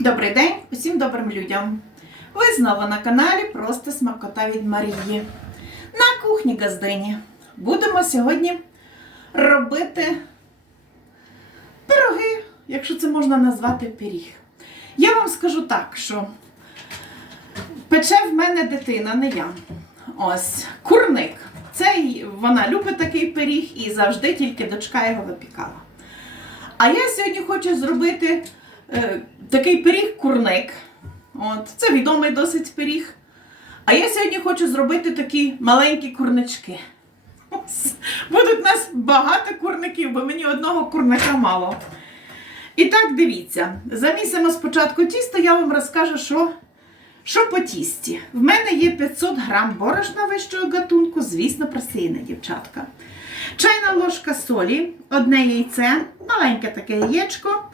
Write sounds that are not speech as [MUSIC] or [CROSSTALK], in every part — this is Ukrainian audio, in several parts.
Добрий день усім добрим людям! Ви знову на каналі Просто Смакота від Марії. На кухні Газдині. Будемо сьогодні робити пироги, якщо це можна назвати пиріг. Я вам скажу так, що пече в мене дитина, не я. Ось, курник. Це вона любить такий пиріг і завжди тільки дочка його випікала. А я сьогодні хочу зробити е, такий пиріг-курник. От, це відомий досить пиріг. А я сьогодні хочу зробити такі маленькі курнички. Будуть у нас багато курників, бо мені одного курника мало. І так, дивіться, замісимо спочатку тісто, я вам розкажу, що, що по тісті. В мене є 500 грам борошна вищого гатунку, звісно, просіяне, дівчатка. Чайна ложка солі, одне яйце, маленьке таке яєчко,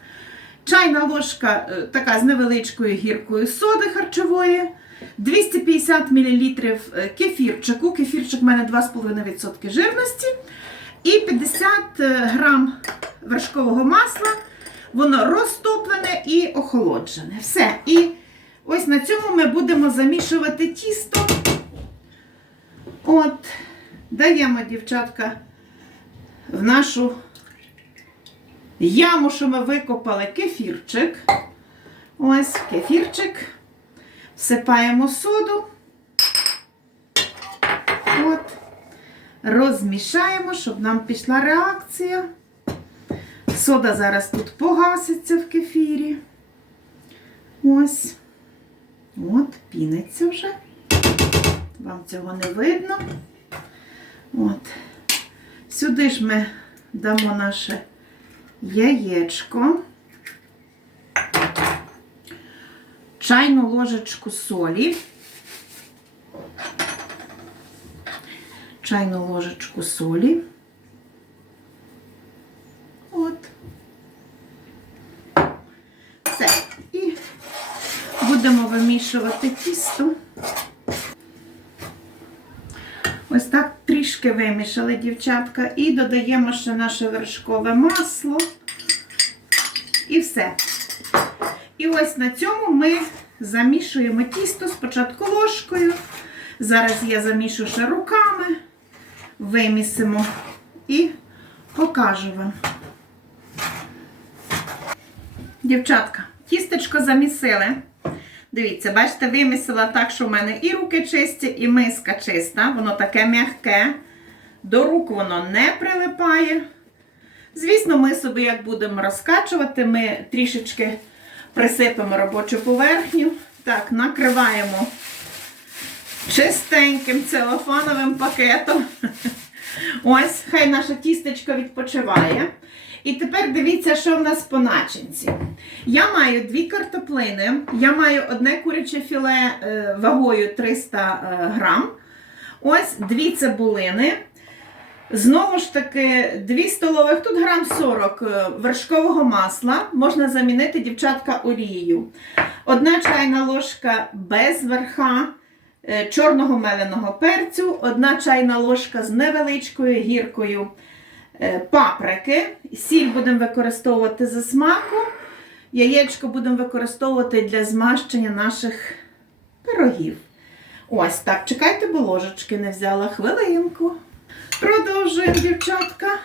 чайна ложка е, така з невеличкою гіркою соди харчової, 250 мл кефірчику. Кефірчик в мене 2,5% жирності. І 50 грам вершкового масла. Воно розтоплене і охолоджене. Все. І ось на цьому ми будемо замішувати тісто. От, даємо, дівчатка, в нашу яму, що ми викопали кефірчик. Ось кефірчик. Всипаємо соду. От. Розмішаємо, щоб нам пішла реакція. Сода зараз тут погаситься в кефірі. Ось. От, піниться вже. Вам цього не видно. От. Сюди ж ми дамо наше яєчко, чайну ложечку солі, чайну ложечку солі. От. Все. І будемо вимішувати тісто. Ось так трішки вимішали, дівчатка, і додаємо ще наше вершкове масло. І все. І ось на цьому ми замішуємо тісто спочатку ложкою. Зараз я замішу ще руками, вимісимо і покажу вам. Дівчатка, тістечко замісили. Дивіться, бачите, вимісила так, що в мене і руки чисті, і миска чиста. Воно таке м'яке. До рук воно не прилипає. Звісно, ми собі, як будемо розкачувати, ми трішечки присипемо робочу поверхню. Так, накриваємо чистеньким целофановим пакетом. [LAUGHS] Ось, хай наша тістечко відпочиває. І тепер дивіться, що в нас по начинці. Я маю дві картоплини, я маю одне куряче філе е, вагою 300 е, грам. Ось дві цибулини. Знову ж таки, 2 столових, тут грам 40 е, вершкового масла. Можна замінити дівчатка олією. Одна чайна ложка без верха чорного меленого перцю, одна чайна ложка з невеличкою гіркою паприки. Сіль будемо використовувати за смаком. Яєчко будемо використовувати для змащення наших пирогів. Ось так, чекайте, бо ложечки не взяла хвилинку. Продовжуємо, дівчатка.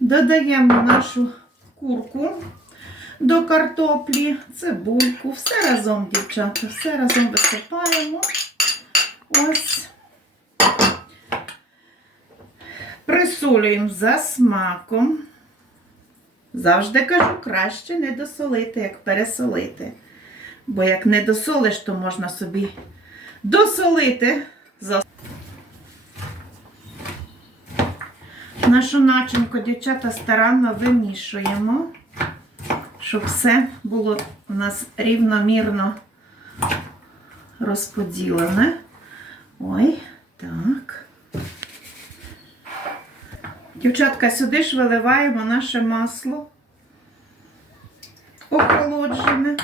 Додаємо нашу курку до картоплі, цибульку, все разом, дівчата, все разом висипаємо. Ось. Присолюємо за смаком. Завжди кажу, краще не досолити, як пересолити. Бо як не досолиш, то можна собі досолити. Нашу начинку, дівчата, старанно вимішуємо, щоб все було у нас рівномірно розподілене. Ой, так. Дівчатка, сюди ж виливаємо наше масло охолоджене.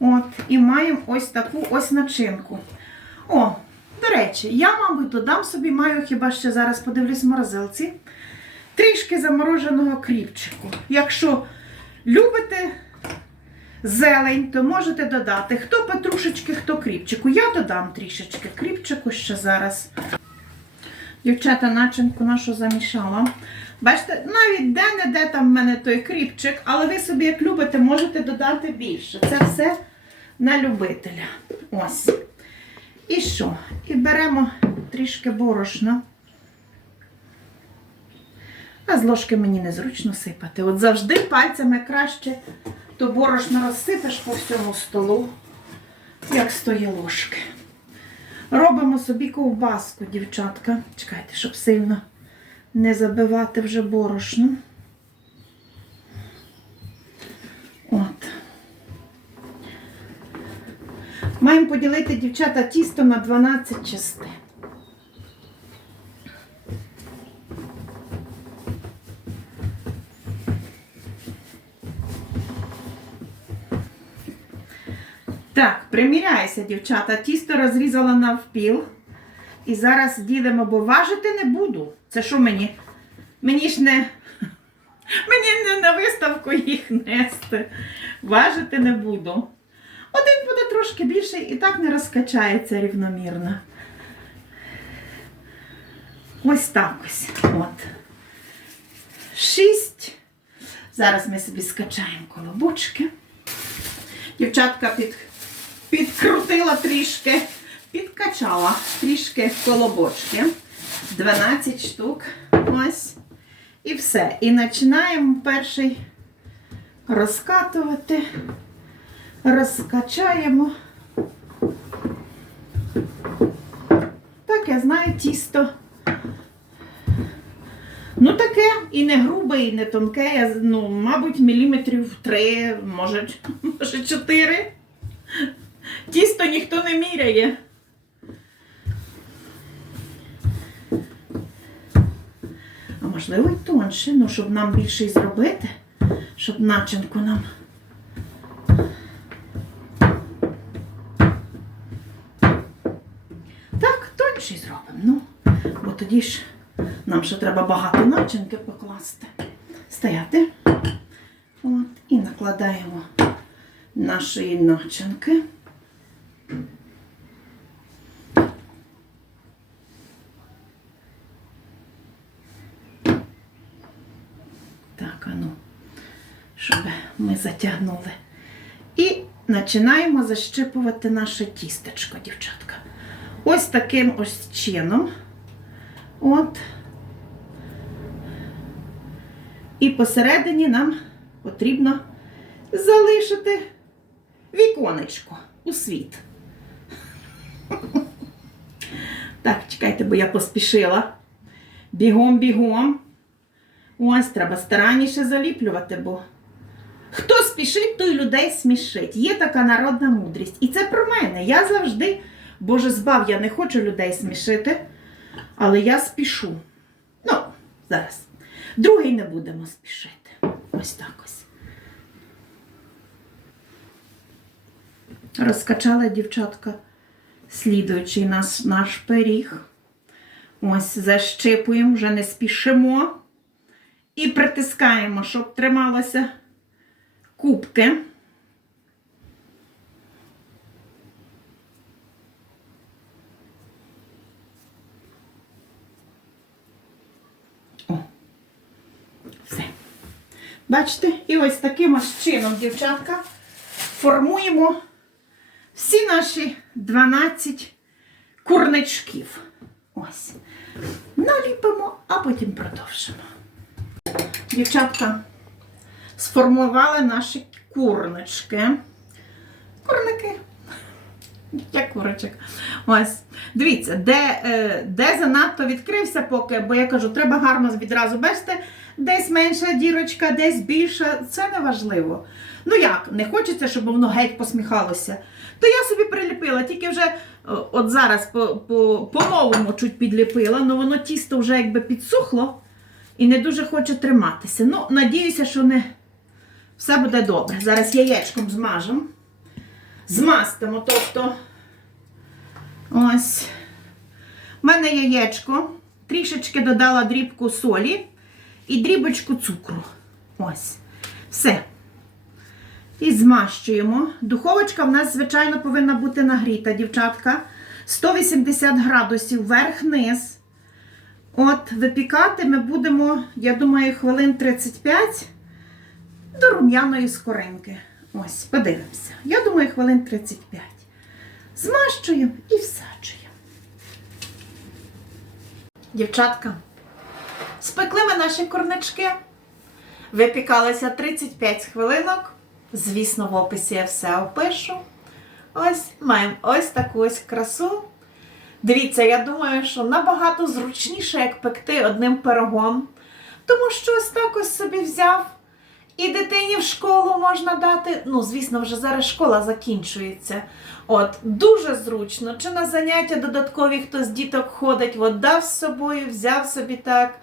От, і маємо ось таку ось начинку. О, до речі, я, мабуть, додам собі, маю хіба ще зараз подивлюсь в морозилці, трішки замороженого кріпчику. Якщо любите зелень, то можете додати хто петрушечки, хто кріпчику. Я додам трішечки кріпчику ще зараз. Дівчата, начинку нашу замішала. Бачите, навіть де-не-де там в мене той кріпчик, але ви собі, як любите, можете додати більше. Це все на любителя. Ось. І що? І беремо трішки борошна. А з ложки мені незручно сипати. От завжди пальцями краще то борошно розсипеш по всьому столу, як з тої ложки. Робимо собі ковбаску, дівчатка. Чекайте, щоб сильно не забивати вже борошно. От. Маємо поділити дівчата тісто на 12 частин. Так, приміряйся, дівчата. Тісто розрізала навпіл. І зараз ділимо, бо важити не буду. Це що мені? Мені ж не. [LAUGHS] Мені не на виставку їх нести. Важити не буду. Один буде трошки більший і так не розкачається рівномірно. Ось так ось. От. Шість. Зараз ми собі скачаємо колобочки. Дівчатка під, підкрутила трішки, підкачала трішки колобочки. 12 штук. Ось. І все. І починаємо перший розкатувати. Розкачаємо. Так, я знаю, тісто. Ну, таке і не грубе, і не тонке. Я, ну, мабуть, міліметрів три, може, може чотири. Тісто ніхто не міряє. А можливо, й тонше, ну, щоб нам більше й зробити, щоб начинку нам. Так, тонше зробимо. Ну, бо тоді ж нам ще треба багато начинки покласти. Стояти. От, і накладаємо нашої начинки. Так, а ну, щоб ми затягнули. І починаємо защипувати наше тістечко, дівчатка. Ось таким ось чином. От. І посередині нам потрібно залишити віконечко у світ. Так, чекайте, бо я поспішила. Бігом, бігом. Ось, треба старанніше заліплювати, бо хто спішить, той людей смішить. Є така народна мудрість. І це про мене. Я завжди, Боже, збав, я не хочу людей смішити, але я спішу. Ну, зараз. Другий не будемо спішити. Ось так ось. Розкачала дівчатка слідуючий наш, наш пиріг. Ось защипуємо, вже не спішимо. І притискаємо, щоб трималося кубки. О, все. Бачите? І ось таким ось чином, дівчатка, формуємо всі наші 12 курничків. Ось. Наліпимо, а потім продовжимо. Дівчатка, сформували наші курнички. Курники. Я курочок. Ось. Дивіться, де, е, де занадто відкрився поки, бо я кажу, треба гарно відразу бачите, десь менша дірочка, десь більша. Це не важливо. Ну як, не хочеться, щоб воно геть посміхалося. То я собі приліпила, тільки вже е, от зараз по- по- по-новому чуть підліпила, але воно тісто вже якби підсухло і не дуже хоче триматися. Ну, надіюся, що не все буде добре. Зараз яєчком змажемо. Змастимо, тобто ось. У мене яєчко, трішечки додала дрібку солі і дрібочку цукру. Ось. Все. І змащуємо. Духовочка в нас, звичайно, повинна бути нагріта, дівчатка. 180 градусів вверх-низ. От, випікати ми будемо, я думаю, хвилин 35 до рум'яної скоринки. Ось, подивимося. Я думаю, хвилин 35. Змащуємо і всаджуємо. Дівчатка, спекли ми наші корнички. Випікалися 35 хвилинок. Звісно, в описі я все опишу. Ось маємо ось таку ось красу. Дивіться, я думаю, що набагато зручніше, як пекти одним пирогом. Тому що ось так ось собі взяв. І дитині в школу можна дати. Ну, звісно, вже зараз школа закінчується. От, дуже зручно. Чи на заняття додаткові хтось діток ходить, от дав з собою, взяв собі так.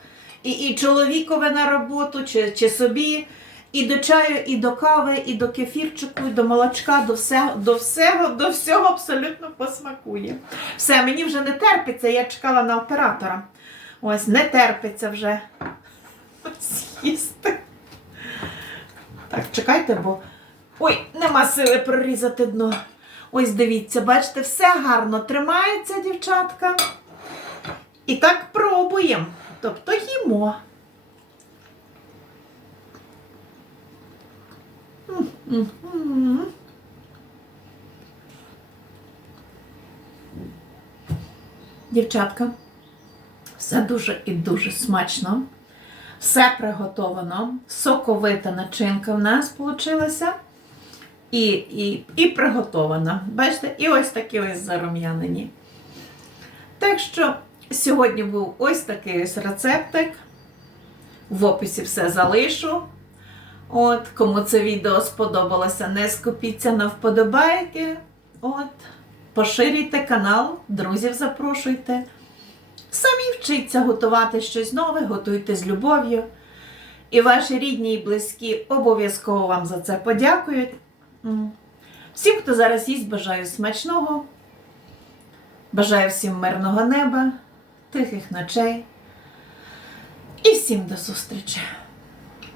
І, і чоловікове на роботу, чи, чи собі. І до чаю, і до кави, і до кефірчику, і до молочка, до всього, до всього, до всього абсолютно посмакує. Все, мені вже не терпиться, я чекала на оператора. Ось, не терпиться вже з'їсти. Так, чекайте, бо. Ой, нема сили прорізати дно. Ось дивіться, бачите, все гарно тримається, дівчатка. І так пробуємо. Тобто їмо. Дівчатка, все дуже і дуже смачно. Все приготовано. Соковита начинка в нас вийшла. І, і, і приготована. Бачите, і ось такі ось зарум'янені. Так що сьогодні був ось такий ось рецептик. В описі все залишу. От, кому це відео сподобалося, не скупіться на вподобайки. От, поширюйте канал, друзів запрошуйте. Самі вчіться готувати щось нове, готуйте з любов'ю. І ваші рідні і близькі обов'язково вам за це подякують. Всім, хто зараз їсть, бажаю смачного. Бажаю всім мирного неба, тихих ночей. І всім до зустрічі!